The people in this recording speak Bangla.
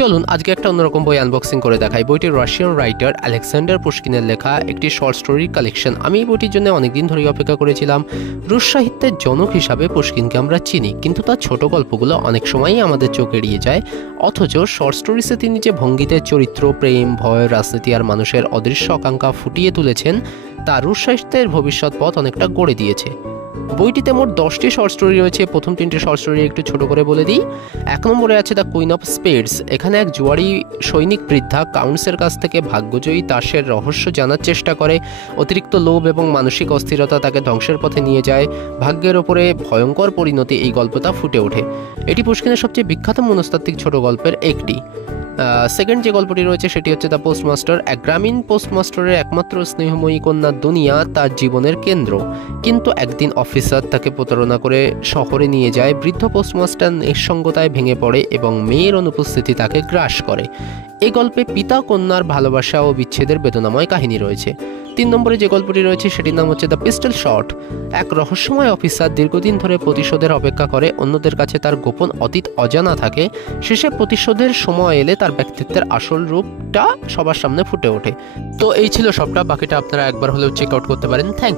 চলুন আজকে একটা অন্যরকম বই আনবক্সিং করে দেখাই। বইটি রাশিয়ান রাইটার আলেকজান্ডার পুশকিনের লেখা একটি শর্ট স্টোরির কালেকশন। আমি এই বইটির জন্য অনেকদিন ধরেই অপেক্ষা করেছিলাম। রুশ সাহিত্যের জনক হিসাবে পুশকিনকে আমরা চিনি, কিন্তু তার ছোট গল্পগুলো অনেক সময়ই আমাদের চোখ এড়িয়ে যায়। অথচ শর্ট স্টোরিসে তিনি যে ভঙ্গিতে চরিত্র, প্রেম, ভয়, রাজনীতি আর মানুষের অদৃশ্য আকাঙ্ক্ষা ফুটিয়ে তুলেছেন, তা রুশ সাহিত্যের ভবিষ্যৎ পথ অনেকটা গড়ে দিয়েছে। বইটিতে মোট 10টি শর্ট স্টোরি রয়েছে। প্রথম 3টি শর্ট স্টোরি একটু ছোট করে বলে দিই। 1 নম্বরে আছে দ্য কুইন অফ স্পেডস। এখানে এক জুয়ারি সৈনিক বৃদ্ধা কাউন্টসের কাছ থেকে ভাগ্যজয়ী তাসের রহস্য জানার চেষ্টা করে। অতিরিক্ত লোভ এবং মানসিক অস্থিরতা তাকে ধ্বংসের পথে নিয়ে যায়। ভাগ্যের ওপরে ভয়ঙ্কর পরিণতি এই গল্পটা ফুটে ওঠে। এটি পুশকিনের সবচেয়ে বিখ্যাত মনস্তাত্ত্বিক ছোট গল্পের একটি। সেকেন্ড যে গল্পটি রয়েছে সেটি হচ্ছে দ্য পোস্টমাস্টার। এক গ্রামীণ পোস্টমাস্টারের একমাত্র স্নেহময়ী কন্যা দুনিয়া তার জীবনের কেন্দ্র, কিন্তু একদিন অফিসার তাকে প্রতারণা করে শহরে নিয়ে যায়। বৃদ্ধ পোস্টমাস্টার নিঃসঙ্গতায় ভেঙে পড়ে এবং মেয়ের অনুপস্থিতি তাকে গ্রাস করে। এই গল্পে পিতা কন্যার ভালোবাসা ও বিচ্ছেদের বেদনাময় কাহিনী রয়েছে। 3 নম্বরে যে গল্পটি রয়েছে সেটির নাম হচ্ছে দ্য পিস্টল শট। এক রহস্যময় অফিসার দীর্ঘদিন ধরে প্রতিশোধের অপেক্ষা করে, অন্যদের কাছে তার গোপন অতীত অজানা থাকে। শেষে প্রতিশোধের সময় এলে তার ব্যক্তিত্বের আসল রূপটা সবার সামনে ফুটে ওঠে। তো এই ছিল সবটা, বাকিটা আপনারা একবার হলেও চেক আউট করতে পারেন। থ্যাংক